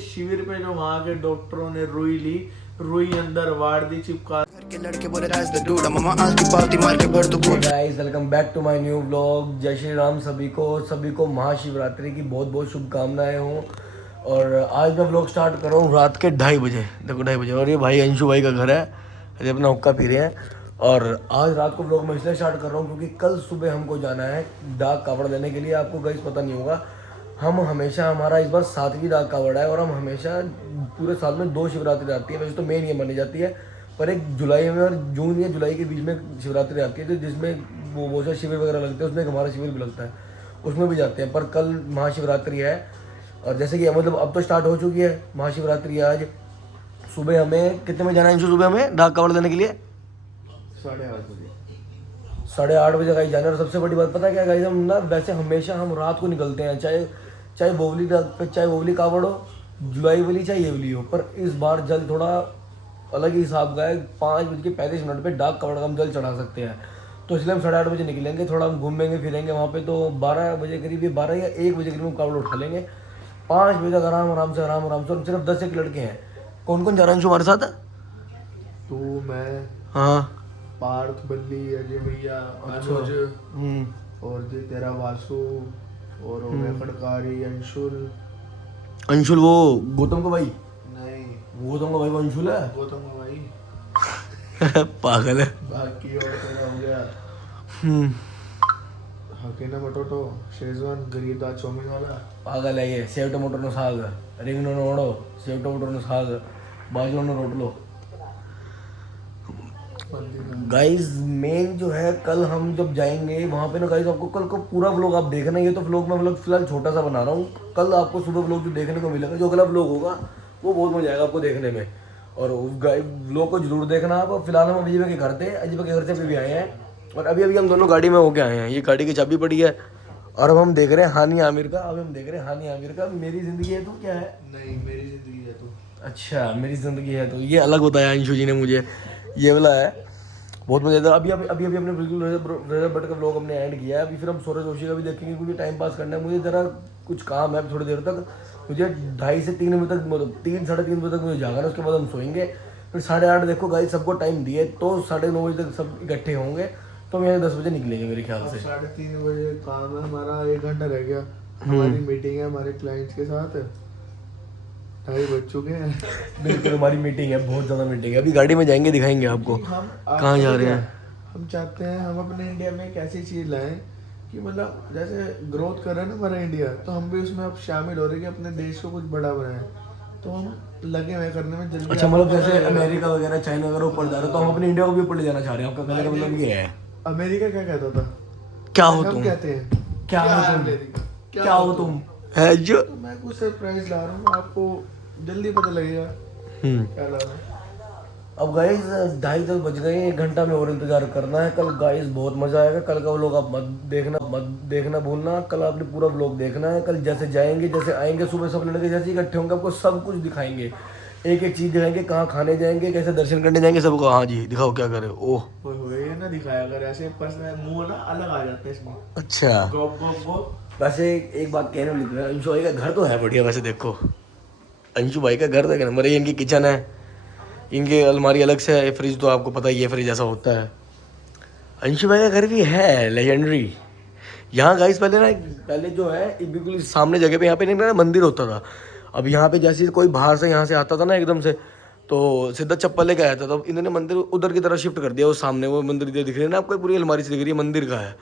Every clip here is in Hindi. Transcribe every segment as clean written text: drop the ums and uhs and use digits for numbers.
शिविर पे जो वहाँ के डॉक्टरों ने रुई ली, रुई अंदर वाड़ दी चिपका के लड़के बोले guys welcome back to my new vlog. जय श्री राम सभी को महाशिवरात्रि की बहुत बहुत शुभकामनाएं हो। और आज मैं व्लॉग स्टार्ट कर रहा हूँ रात के 2:30 बजे। देखो 2:30 बजे और ये भाई अंशु भाई का घर है, अरे अपना हुक्का पी रहे हैं। और आज रात को व्लॉग मैं इसलिए स्टार्ट कर रहा हूँ क्योंकि कल सुबह हमको जाना है डाक कावड़ देने के लिए। आपको गाइस पता नहीं होगा, हम हमेशा, हमारा इस बार 7वीं डाक कावड़ है और हम हमेशा पूरे साल में 2 शिवरात्रि आती है। वैसे तो मेन ये मानी जाती है, पर एक जुलाई में और जून या जुलाई के बीच में शिवरात्रि आती है, तो जिसमें वो से शिविर वगैरह लगते हैं, उसमें हमारा शिविर भी लगता है, उसमें भी जाते हैं। पर कल महाशिवरात्रि है और जैसे कि मतलब अब तो स्टार्ट हो चुकी है महाशिवरात्रि। आज सुबह हमें कितने बजे जाना है अंशु? सुबह हमें डाक कावड़ देने के लिए 8:30 बजे 8:30 बजे गाइस जाना है। और सबसे बड़ी बात पता है क्या गाइस, हम ना वैसे हमेशा हम रात को निकलते हैं, चाहे बोवली पे, चाहे बोवली कावड़ हो, जुलाई वाली चाहे ये वाली हो। पर इस बार जल थोड़ा अलग ही हिसाब का है। 5:35 पे डाक कावड़ का हम जल चढ़ा सकते हैं, तो इसलिए हम 8:30 बजे निकलेंगे। थोड़ा हम घूमेंगे फिरेंगे वहाँ पे, तो 12 बजे करीब, ये 12 या 1 बजे करीब हम कावड़ उठा लेंगे। 5 बजे तक आराम से हम सिर्फ 10 एक लड़के हैं। कौन कौन जा रहा है अंशु हमारे साथ? तू, मैं, हाँ पार्थ, बल्ली, अजय भैया, अनुज और जी तेरा वासु और हो गया खड़कारी, अंशुल वो गौतम का भाई? नहीं, गौतम का भाई वो अंशुल है। गौतम का भाई पागल है। बाकी और तेरा हो गया हकीना मटोटो, शेजवान गरीबदार चौमिन वाला। पागल है ये। सेव टमाटर नो साग, रिंगनो नो ओड़ो, सेव टमाटर नो साग, बाजू नो रोटलो। गाइस मेन जो है, कल हम जब जाएंगे वहाँ पे ना गाइस, आपको कल का पूरा व्लॉग आप देखना। ये तो व्लॉग मैं फिलहाल छोटा सा बना रहा हूँ। कल आपको सुबह व्लॉग जो देखने को मिलेगा, जो अगला व्लॉग होगा वो बहुत मजा आएगा आपको देखने में। और व्लॉग को जरूर देखना आप। फिलहाल हम अजीबा के घर थे, अजीबा के घर से अभी भी आए हैं और अभी हम दोनों गाड़ी में होके आए हैं। ये गाड़ी की चाबी पड़ी है और अब हम देख रहे हैं हानि आमिर का। अब हम देख रहे हैं हानि आमिर का मेरी जिंदगी है तो क्या है। नहीं, मेरी जिंदगी है तू। अच्छा मेरी ज़िंदगी है तो, ये अलग बताया अंशु जी ने मुझे, ये वाला है। बहुत मजा आता है। अभी हमने बिल्कुल रजत भट्ट का व्लॉग हमने एंड किया है। अभी फिर हम सौरभ जोशी का भी देखेंगे क्योंकि टाइम पास करना है मुझे। ज़रा कुछ काम है थोड़ी देर तक, मुझे 2:30 से 3 बजे तक, मतलब 3 साढ़े 3 बजे तक मुझे जागना है। उसके बाद हम सोएंगे। फिर 8:30 देखो गाइस, सबको टाइम दिए तो 9:30 बजे तक सब इकट्ठे होंगे, तो हम यहाँ 10 बजे निकलेंगे मेरे ख्याल से। 3:30 बजे काम है हमारा, 1 घंटा रह गया। हमारी मीटिंग है हमारे क्लाइंट्स के साथ, 2:30 बज चुके हैं। बिल्कुल हमारी मीटिंग है, बहुत ज़्यादा मीटिंग है। अभी गाड़ी में जाएंगे, दिखाएंगे आपको कहाँ जा रहे हैं। हम चाहते हैं हम अपने इंडिया में एक ऐसी चीज़ लाएं कि मतलब जैसे ग्रोथ कर रहा है ना हमारा इंडिया, तो हम भी उसमें अब शामिल हो रहे हैं कि अपने देश को कुछ बड़ा बनाएं। तो हम लगे हुए करने में जल्दी। अच्छा मतलब जैसे अमेरिका वगैरह, चाइना वगैरह ऊपर जा रहे हो, तो हम अपने इंडिया को भी ऊपर ले जाना चाह रहे हैं। आपका कहने का मतलब ये है। अमेरिका क्या कहता था? क्या हो हम तुम? कहते हैं क्या हो तुम? अमेरिका? क्या हो तुम है जो? तो मैं कुछ सरप्राइज ला रहा हूँ, आपको जल्दी पता लगेगा क्या ला रहा हूँ। अब गाइस 2:30 बज गए, 1 घंटा में और इंतजार करना है। कल गाइस बहुत मजा आएगा। कल का व्लॉग आप मत देखना भूलना। कल आपने पूरा व्लॉग देखना है। कल जैसे जाएंगे, जैसे आएंगे, सुबह सब लड़के जैसे इकट्ठे होंगे, आपको सब कुछ दिखाएंगे। एक एक चीज दिखाएंगे, कहाँ खाने जाएंगे, कैसे दर्शन करने जाएंगे, सबको। हाँ जी दिखाओ क्या करे। ओह ये ना दिखाया अगर ऐसे पर्सनल मुंह ना अलग आ जाता है इसमें। अच्छा गॉप गॉप गॉप। वैसे एक बात कहने में निकला, अंशु भाई का घर तो है बढ़िया। वैसे देखो अंशु भाई का घर देखना, मेरे इनकी किचन है, इनके अलमारी अलग से है, फ्रिज तो आपको पता ही है फ्रिज ऐसा होता है। अंशु भाई का घर भी है लेजेंडरी। यहाँ गाइस पहले जो है बिल्कुल सामने जगह पे, यहाँ पे नहीं ना मंदिर होता था। अब यहाँ पे जैसे कोई बाहर से यहाँ से आता था ना एकदम से, तो सीधा चप्पल लेके आया था। तो इन्होंने मंदिर उधर की तरफ शिफ्ट कर दिया। वो सामने वो मंदिर दिख रही है ना आपको, पूरी अलमारी से दिख रही है, मंदिर का है।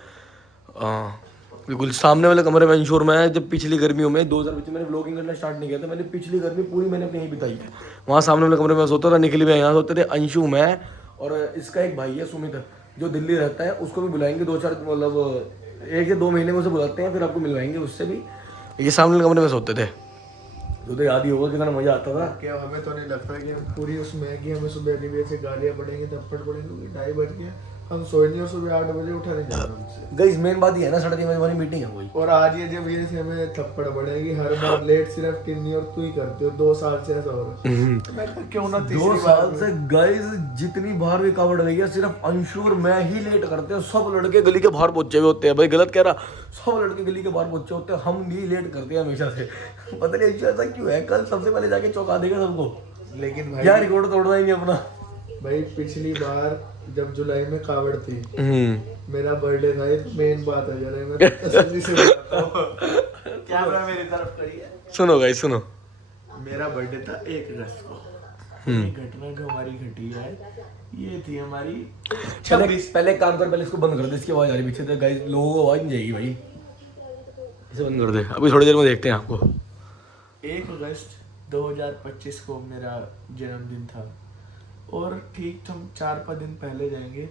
हाँ बिल्कुल सामने वाले कमरे में अंशुर में है। जब पिछली गर्मियों में 2025 मैंने व्लॉगिंग करना स्टार्ट नहीं किया था, मैंने पिछली गर्मी पूरी मैंने अपनी यहीं बिताई है। वहाँ सामने वाले कमरे में सोता था, निकली में यहाँ सोते थे अंशु, मैं और इसका एक भाई है सुमित, जो दिल्ली रहता है। उसको भी बुलाएंगे 2-4, मतलब 1 से 2 महीने में उसे बुलाते हैं, फिर आपको मिलवाएंगे उससे भी। ये सामने वाले कमरे में सोते थे, तो याद ही होगा कितना मजा आता था। क्या हमें तो नहीं लगता कि हम पूरी उसमें है कि हमें सुबह 2 बजे से गालियाँ पड़ेंगी, थप्पड़ पड़ेंगे, क्योंकि 2:30 बज गया। हम सोए नहीं और सुबह 8 बजे उठा नहीं जा रहा हमसे। गाइस मेन बात ये है ना, साढ़े 3 बजे हमारी मीटिंग है वही। और आज ये जब ये से हमें थप्पड़ पड़ेगी हर बार लेट सिर्फ टिन्नी और तू ही करते हो, 2 साल से ऐसा हो रहा है। तो मैं कहा, क्यों ना 2 तीसरी साल बार से गाइस जितनी बार भी कावड़ गई है सिर्फ अंशु और मैं ही लेट करते हैं, सब लड़के गली के बाहर पहुंचे हुए होते हैं। भाई गलत कह रहा, सब लड़के गली के बाहर पहुंचे होते हैं, हम भी लेट करते हैं हमेशा से। पता नहीं अंशु ऐसा क्यों है, कल सबसे पहले जाके चौंका देगा सबको। लेकिन भाई यार रिकॉर्ड तोड़ना ही नहीं अपना। भाई पिछली बार जब जुलाई में कावड़ थी, मेरा बर्थडे था, ये मेन बात है जरा मैं तसल्ली से बताता हूँ। कैमरा मेरी तरफ करिए। सुनो गाइस सुनो, मेरा बर्थडे था 1 अगस्त को। ये घटना जो हमारी घटी है ये थी हमारी 26। पहले काम कर, पहले इसको बंद कर दे, इसकी आवाज आ रही पीछे से गाइस, लोगों को आवाज नहीं जाएगी भाई, इसे बंद कर दे। अभी थोड़ी देर में देखते हैं आपको। 1 अगस्त 2025 को मेरा जन्मदिन था और ठीक हम 4-5 दिन पहले जाएंगे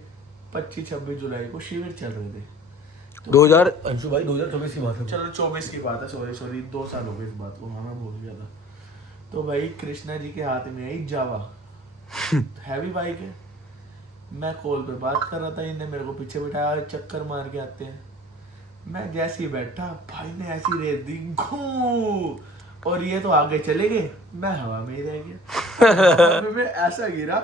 25-26 जुलाई को शिविर चल रहे थे। 2000 अंशु भाई 2024 की बात है। चलो 24 की बात है, सॉरी 2 साल हो गए इस बात को, हाँ मैं भूल गया था। तो भाई कृष्णा जी के हाथ में आई जावा, हैवी बाइक है। मैं कॉल पे बात कर रहा था, इन्हें मेरे को पीछे बिठाया, चक्कर मार के आते हैं। मैं जैसे ही बैठा भाई ने ऐसी रेत दी घू, और ये तो आगे चले गए, मैं हवा में ही रह गया। मैं ऐसा गिरा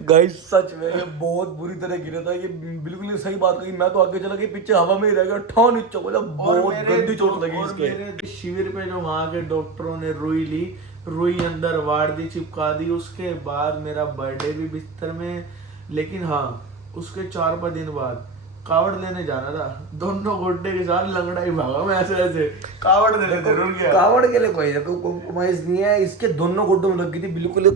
गाइस सच में ये बहुत बुरी तरह गिरा था, ये बिल्कुल ही सही बात कही। मैं तो आगे चला गया, पीछे हवा में ही रह गया, ठा नीचे बोला, बहुत गंदी चोट लगी इसके। मेरे शिविर पे जो वहां के डॉक्टरों ने रुई ली, रुई अंदर वाड़ दी, चिपका दी। उसके बाद मेरा बर्थडे भी बिस्तर में, लेकिन हाँ उसके 4-5 दिन बाद कावड़ लेने जाना था, दोनों गोड्डे के साथ लंगड़ा ही भागा मैं ऐसे ऐसे। कावड़ लेने जरूर गया। कावड़ के लिए कोई कॉम्प्रोमाइज नहीं है, इसके दोनों गोड्डों में लग गई थी बिल्कुल,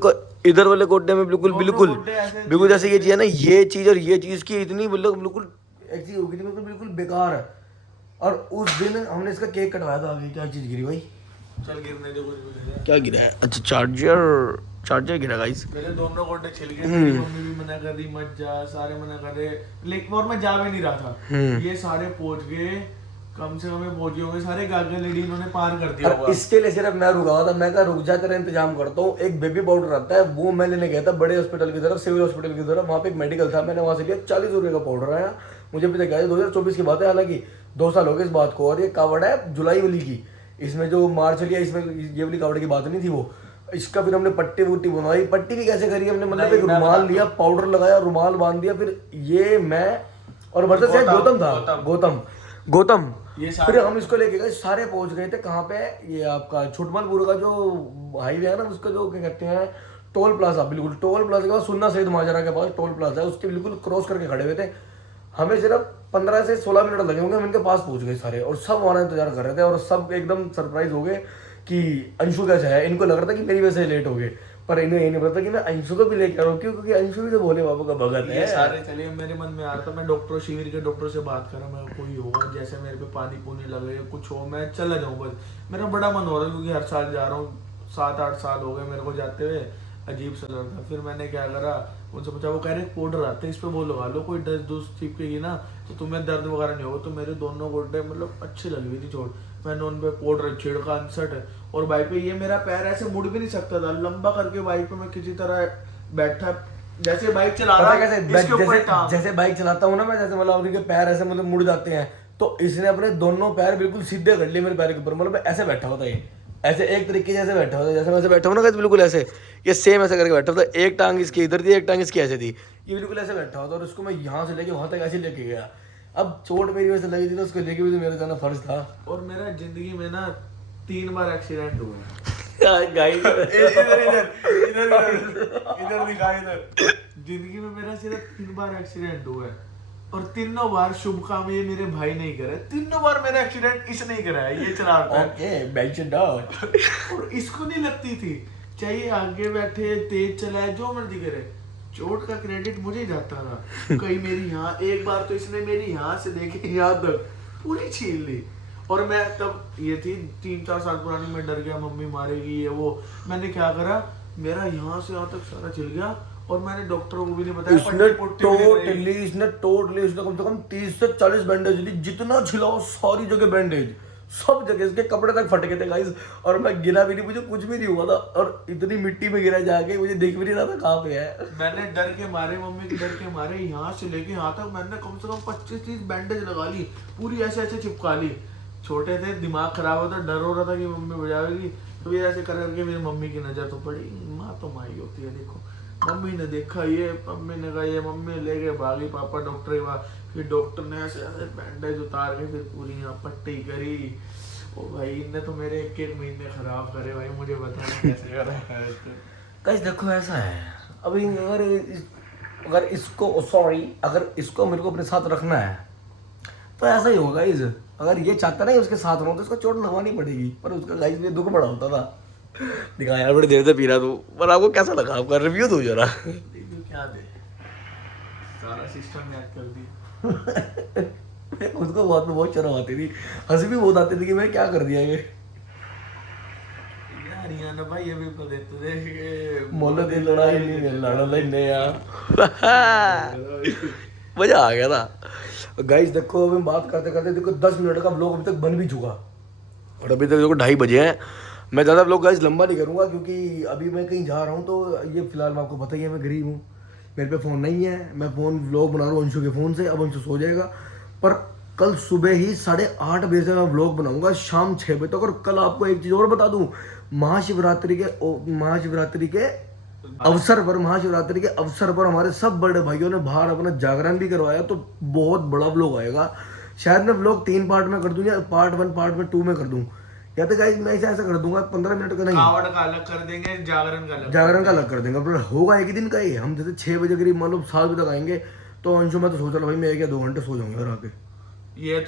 इधर वाले गोड्डे में बिल्कुल बिल्कुल जैसे ये चीज है ना, ये चीज और ये चीज की इतनी बिल्कुल एक चीज हो गई थी, बिल्कुल बेकार है। और उस दिन हमने इसका केक कटवाया था। आगे क्या चीज गिरी भाई? चल गिरने दो, कुछ भी नहीं। क्या गिरा है? अच्छा चार्जर गिरा गाइस। मेरे दोनों गोड्डे छिल गए, मेरी मम्मी भी मना कर रही मत जा, सारे मना कर रहे, लेकिन और मैं जा भी नहीं रहा था। ये सारे पहुंच गए, कम से कम पहुंच गए होंगे सारे, गागे लेडी इन्होंने पार कर दिया होगा। इसके लिए सिर्फ मैं रुका हुआ था, मैं कहा रुक जा तेरा इंतजाम करता हूँ। एक बेबी पाउडर आता है, वो मैं लेने गया था बड़े हॉस्पिटल की तरफ, सिविल हॉस्पिटल की तरफ। वहाँ पे एक मेडिकल था, मैंने वहाँ से लिया 40 रुपये का पाउडर आया। मुझे पता क्या है, 2024 की बात है, हालांकि 2 साल हो गए इस बात को। और ये कावड़ है जुलाई वाली की, इसमें जो मार्च लिया, इसमें ये वाली कावड़ की बात नहीं थी वो। इसका फिर हमने पट्टी वुट्टी बनवाई। पट्टी भी कैसे करी हमने, मतलब एक रुमाल लिया, पाउडर लगाया, रुमाल बांध दिया। फिर ये मैं और भरत से गौतम था, गौतम फिर हम इसको लेके गए, सारे पहुंच गए थे कहाँ पे, ये आपका छुटमलपुर का जो हाईवे है ना, उसका जो क्या कहते हैं टोल प्लाजा, बिल्कुल टोल प्लाजा के बाद सुन्ना सईद माजरा के पास टोल प्लाजा है, उसके बिल्कुल क्रॉस करके खड़े हुए थे। हमें सिर्फ 15 से 16 मिनट लगे होंगे, हम इनके पास पहुंच गए सारे, और सब हमारा इंतजार कर रहे थे। और सब एकदम सरप्राइज हो गए कि अंशु कैसे है। इनको लग रहा था कि मेरी वजह से लेट हो गए, पर इन्हें ये नहीं पता कि मैं अंशु को भी लेकर आ रहा हूँ, क्योंकि अंशु भी तो भोले बाबा का भगत है। ये सारे चलिए, मेरे मन में आ रहा था, मैं डॉक्टर शिविर के डॉक्टर से बात कर रहा, मैं कोई होगा जैसे मेरे पे पानी पूनी लगे कुछ हो, मैं चला जाऊँ बस। मेरा बड़ा मन हो रहा है, क्योंकि हर साल जा रहा हूँ, 7-8 साल हो गए मेरे को जाते हुए, अजीब सा लग रहा। फिर मैंने क्या करा, उनसे पूछा, वो कह रहे पाउडर आते हैं, इस पे वो लगा लो, कोई दर्द चिपकेगी ना तो तुम्हें दर्द वगैरह नहीं होगा। तो मेरे दोनों गोड्डे मतलब अच्छी लगी हुई थी चोट, मैंने उन पे पाउडर छिड़का अनसट है। और बाइक पे ये मेरा पैर ऐसे मुड़ भी नहीं सकता था, लंबा करके बाइक पे मैं किसी तरह बैठा, जैसे बाइक चला रहा जैसे बाइक चलाता हूँ ना मैं, जैसे मतलब उनके पैर ऐसे मतलब मुड़ जाते हैं, तो इसने अपने दोनों पैर बिल्कुल सीधे कर लिए मेरे पैर के ऊपर। मतलब ऐसे बैठा होता है, ये ऐसे एक तरीके से ऐसे बैठा होता है, जैसे मैं ऐसे बैठा हूँ ना, बिल्कुल ऐसे ये सेम ऐसे करके बैठा होता है। एक टांग इसकी इधर थी, एक टांग इसकी ऐसे थी, ये बिल्कुल ऐसे बैठा होता। और उसको मैं यहाँ से लेके वहाँ तक ऐसे लेके गया। अब चोट मेरी वजह से लगी थी, तो उसको लेके भी तो मेरा जाना फर्ज था। और मेरा जिंदगी में ना 3 बार एक्सीडेंट हुआ जिंदगी में मेरा सिर्फ 3 बार एक्सीडेंट हुआ है, और तीनों बार शुभ काम ये मेरे भाई नहीं करे, तीनों बार मेरा एक्सीडेंट इसने ही कराया, ये चलाता है। और इसको नहीं लगती थी, चाहिए आगे बैठे तेज चलाए जो मर्जी करे, चोट का क्रेडिट मुझे जाता था। कहीं मेरी यहाँ, एक बार तो इसने मेरी यहाँ से लेके यहाँ तक पूरी छीन ली। और मैं तब ये थी 3-4 साल पुरानी, मैं डर गया मम्मी मारेगी ये वो। मैंने क्या करा, मेरा यहाँ से यहाँ तक सारा छिल गया, और मैंने डॉक्टरों को भी नहीं बताया। इसने टोटली उसने कम से कम 30 से 40 बैंडेज ली, जितना छिला सारी जगह बैंडेज, सब जगह इसके कपड़े तक फट गए थे गाइस, और मैं गिरा भी नहीं, मुझे कुछ भी नहीं हुआ था, और इतनी मिट्टी में गिरा जाके मुझे दिख भी नहीं रहा था कहाँ पे है। मैंने डर के मारे, मम्मी के डर के मारे, यहाँ से लेके यहाँ तक मैंने कम से कम 25-30 बैंडेज लगा ली, पूरी ऐसे ऐसे चिपका ली। छोटे थे, दिमाग खराब होता, डर हो रहा था कि मम्मी बजाएगी, तो ये ऐसे करके मेरी मम्मी की नजर तो पड़ी। माँ तो माँ ही होती है, देखो मम्मी ने देखा ये, मम्मी ने कहा ये, मम्मी ले गए भागी पापा डॉक्टर के पास, फिर डॉक्टर ने ऐसे ऐसे बैंडेज उतार के फिर पूरी यहाँ पट्टी करी। ओ भाई इनने तो मेरे 1-1 महीने खराब करे भाई, मुझे बताना कैसे करा है। गाइस देखो ऐसा है, अभी अगर इसको सॉरी अगर इसको मेरे को अपने साथ रखना है तो ऐसा ही होगा गाइस। अगर ये चाहता नहीं उसके साथ रहो तो इसको चोट लगवानी पड़ेगी, पर उसका गाइस में दुख बड़ा होता था। दिखा यार बड़ी देर से पी रहा तू, पर आपको कैसा लगा, आपका रिव्यू दो जरा। क्या दे, सारा सिस्टम याद कर दी। खुद को बहुत शर्म आती थी, हंसी भी बहुत आती थी कि मैं क्या कर दिया ये। यार याना भाई ये भी तो देते थे मोहल्ले की लड़ाई नहीं लड़ लेने यार। मजा आ गया था। गाइस देखो अभी बात करते करते देखो 10 मिनट का व्लॉग अभी तक बन भी चुका, और अभी तक देखो 2:30 बजे हैं। मैं ज़्यादा व्लॉग गाइस लंबा नहीं करूँगा, क्योंकि अभी मैं कहीं जा रहा हूँ, तो ये फिलहाल आपको पता ही है मैं गरीब हूँ, मेरे पे फ़ोन नहीं है, मैं फ़ोन व्लॉग बना रहा हूँ अंशु के फ़ोन से। अब अंशु सो जाएगा, पर कल सुबह ही 8:30 बजे से मैं व्लॉग बनाऊंगा, शाम 6 बजे तक। और कल आपको एक चीज़ और बता दूँ, महाशिवरात्रि के अवसर पर हमारे सब बड़े भाइयों ने बाहर अपना जागरण भी करवाया, तो बहुत बड़ा व्लॉग आएगा। शायद मैं व्लॉग 3 पार्ट में कर दूं, या पार्ट 1 पार्ट में 2 में कर दूं, या तो गाइस मैं ऐसा कर दूंगा 15 मिनट का नहीं, कावड़ का अलग कर देंगे, जागरण का अलग कर देंगे, पर होगा एक ही दिन का ही। हम जैसे 6 बजे करीब मान लो 7 बजे तक आएंगे, तो अंशु मैं तो सोच रहा भाई मैं 1 या 2 घंटे सो जाऊंगा घर आके। ये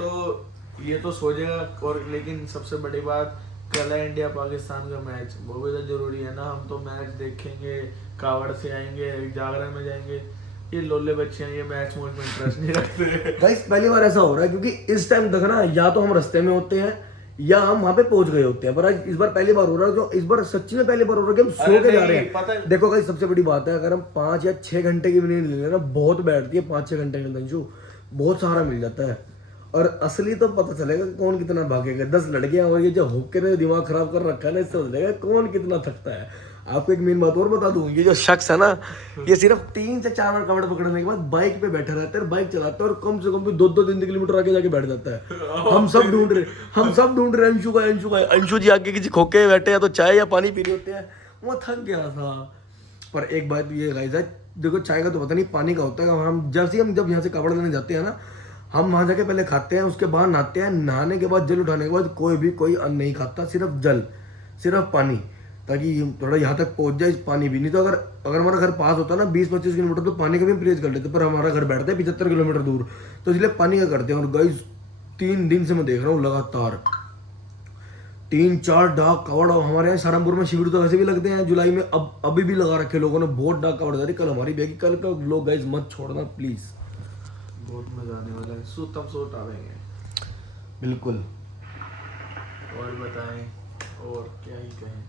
तो सो जाएगा। और लेकिन सबसे बड़ी बात, कल है इंडिया पाकिस्तान का मैच, वो भी तो जरूरी है ना। हम तो मैच देखेंगे, कावड़ से आएंगे, जागरण में जाएंगे। ये लोले बच्चे हैं, ये मैच में इंटरेस्ट नहीं रखते। गाइस पहली बार ऐसा हो रहा है, क्योंकि इस टाइम तक ना या तो हम रास्ते में होते हैं या हम वहां पे पहुंच गए होते हैं, पर आज इस बार पहली बार हो रहा है, जो इस बार सच्ची में पहली बार हो रहा है कि हम सो के जा रहे हैं। देखो गाइस सबसे बड़ी बात है, अगर हम 5 या 6 घंटे की नींद ले लेना बहुत बैठती है, 5-6 घंटे की नींद बहुत सहारा मिल जाता है। और असली तो पता चलेगा कौन कितना भागेगा। 10 लड़कियां और ये जो हुक्के ने दिमाग खराब कर रखा है ना, इससे चलेगा कौन कितना थकता है। आपको एक मेन बात और बता दूं, ये जो शख्स है ना, ये सिर्फ 3 से 4 बार कपड़े पकड़ने के बाद बाइक पे बैठा रहता है, बाइक चलाता है, और कम से कम भी 2-3 किलोमीटर आगे जाके बैठ जाता है। हम सब ढूंढ रहे अंशु जी आगे किसी खोके में बैठे, या तो चाय या पानी पी रहे होते हैं। वो थक गया था। पर एक बात ये गाइस है, देखो चाय का तो पता नहीं, पानी का होता है। हम जब यहाँ से कपड़ लेने जाते हैं ना, हम वहाँ जाके पहले खाते हैं, उसके बाद नहाते हैं, नहाने के बाद जल उठाने के बाद कोई अन्न नहीं खाता, सिर्फ जल, सिर्फ पानी, ताकि थोड़ा यहाँ तक पहुँच जाए पानी भी। नहीं तो अगर हमारा घर पास होता ना 20-25 किलोमीटर, तो पानी का भी परहेज कर लेते, पर हमारा घर बैठता है 75 किलोमीटर दूर, तो इसलिए पानी का करते हैं। और गाइस 3 दिन से मैं देख रहा हूँ लगातार 3-4 डाक कावड़। हमारे यहाँ सहारनपुर में शिविर तो वैसे भी लगते हैं जुलाई में, अभी भी लगा रखे लोगों ने, बहुत डाक कावड़ जा रही। कल हमारी बेगी, कल का लोग गाइस मत छोड़ना प्लीज, बहुत मजा आने वाला है। सूत आवेंगे बिल्कुल। और बताएं और क्या ही कहें,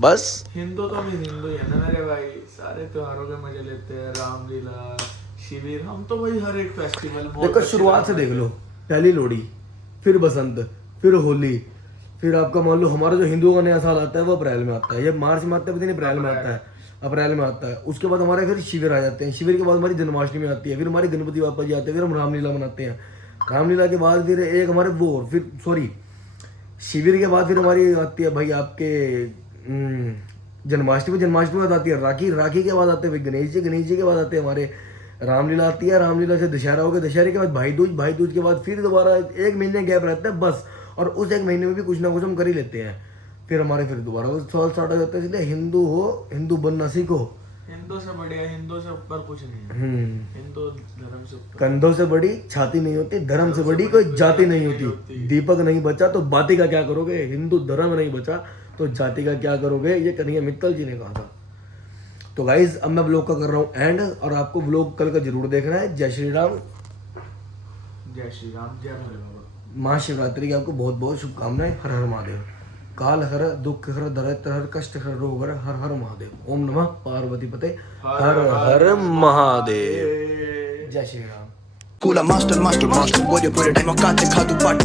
बस हिंदू तो भी हिंदू ही है ना मेरे भाई, सारे त्योहारों के मजे लेते हैं, रामलीला, शिविर, हम तो भाई हर एक फेस्टिवल। देखो शुरुआत से देख लो, पहली लोहड़ी, फिर बसंत, फिर होली, फिर आपका मान लो हमारा जो हिंदुओं का नया साल आता है वो अप्रैल में आता है, ये मार्च में आता है, अप्रैल में आता है, अप्रैल में आता है। उसके बाद हमारे फिर शिविर आ जाते हैं, शिविर के बाद हमारी जन्माष्टमी आती है, फिर हमारे गणपति बापा जी आते हैं, फिर हम रामलीला मनाते हैं, रामलीला के बाद फिर एक हमारे वो, फिर सॉरी शिविर के बाद फिर हमारी आती है भाई आपके जन्माष्टमी के बाद आती है राखी के बाद आते हैं गणेश जी के बाद आते हैं हमारे रामलीला आती है, रामलीला से दशहरा हो गया, दशहरे के बाद भाई दूज के बाद फिर दोबारा 1 महीने गैप रहता है बस। और उस 1 महीने में भी कुछ ना कुछ हम कर ही लेते हैं, फिर हमारे फिर दोबारा साल स्टार्ट हो जाता है। इसलिए हिंदू बनना सीखो। हिंदू से बढ़िया, हिंदू से ऊपर कुछ नहीं है। हिंदू धर्म से ऊपर, कंधों से बड़ी छाती नहीं होती, धर्म से बड़ी कोई जाति नहीं होती। दीपक नहीं बचा तो बाती का क्या करोगे, हिंदू धर्म नहीं बचा तो जाति का क्या करोगे, ये कन्हैया मित्तल जी ने कहा था। तो गाइज अब मैं व्लॉग का कर रहा हूँ एंड, और आपको व्लॉग कल का जरूर देखना है। जय श्री राम, जय श्री राम, जय भोले बाबा। महाशिवरात्रि की आपको बहुत बहुत शुभकामनाएं। हर हर महादेव। काल हर, दुख हर, दरिद्र हर, कष्ट हर, रोग हर, हर हर महादेव। ओम नमः पार्वती पते, हर हर महादेव। जय Shri Ram. Cooler master, boy, you put it, I'm a cat, the cat,